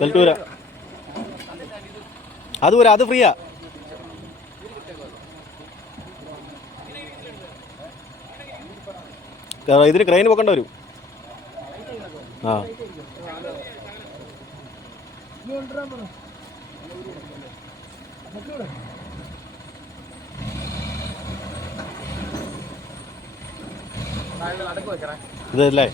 ബെൽറ്റൂര അത് പോരാ, അത് ഫ്രീയാ. ഇതിന് ക്രെയിൻ വെക്കേണ്ട വരും. ആ ഇതല്ലേ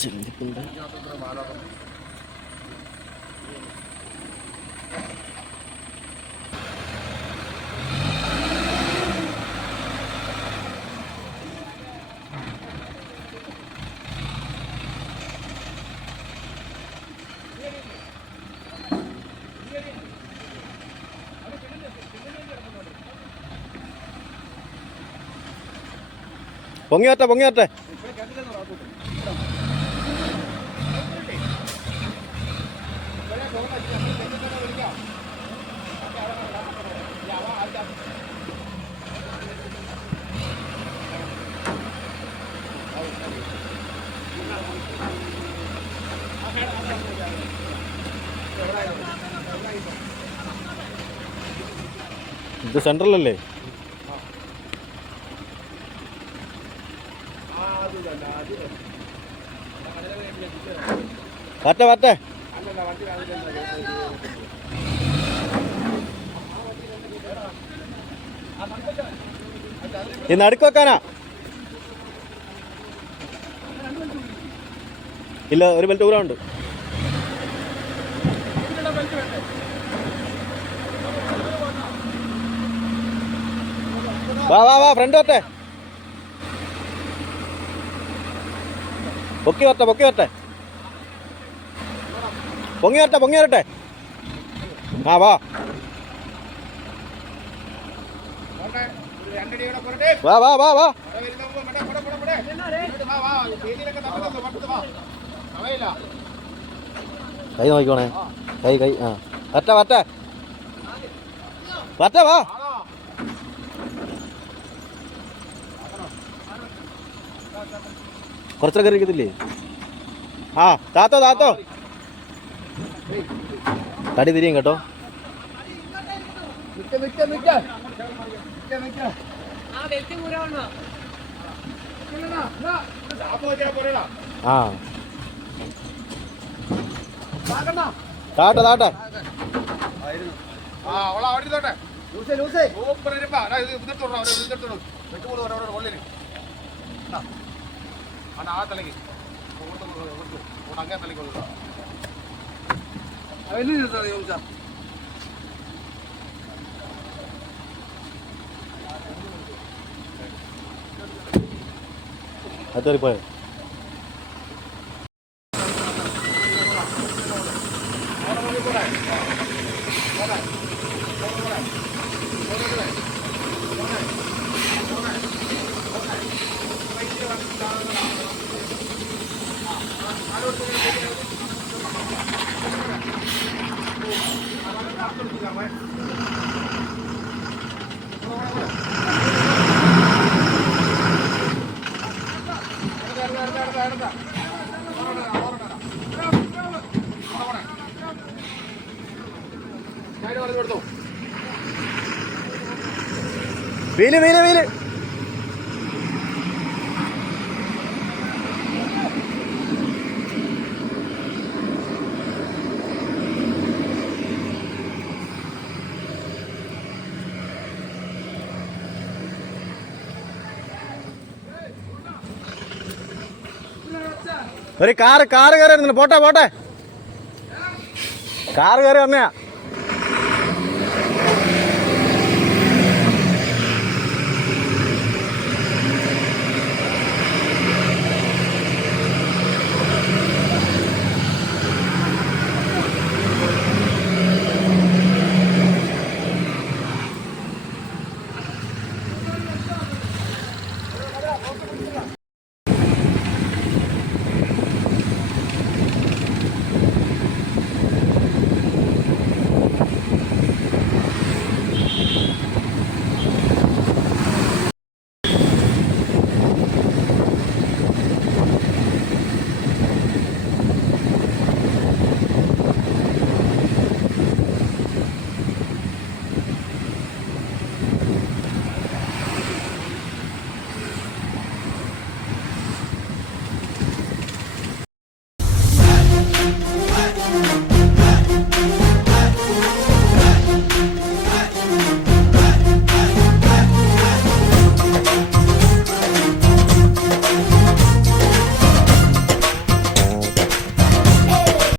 ചിന്തിക്കുന്നുണ്ട്. പൊങ്ങിയാട്ടെ പൊങ്ങിയാട്ടെ. ഇത് സെൻട്രലല്ലേ? വരട്ടെ വരട്ടെ. ഈ നടുക്ക് വെക്കാനാ? ഇല്ല, ഒരു ബെൽറ്റ് ഊരാണ്ട്. വാ വാ വാ, ഫ്രണ്ട് വരട്ടെ. പൊക്കി വരട്ടെ പൊക്കി വരട്ടെ. പൊങ്ങി വരട്ടെ പൊങ്ങി വരട്ടെ. ആ വാ വാ വാ വാ വാ. കൈ നോക്കിക്കോണേ. കൈ കൈ. ആ വരട്ടെ വരട്ടെ വരട്ടെ. വാ കുറച്ചൊക്കെ ഇരിക്കത്തില്ലേ? ആ താത്തോ താത്തോ. തടി തിരിയും കേട്ടോ. ആ താട്ടെ താട്ടെ. അത് പോയോ? Wheel wheel wheel. ഒരു കാറ് കയറി വരുന്നില്ല. പോട്ടെ കാറ് കയറി വന്നയാ.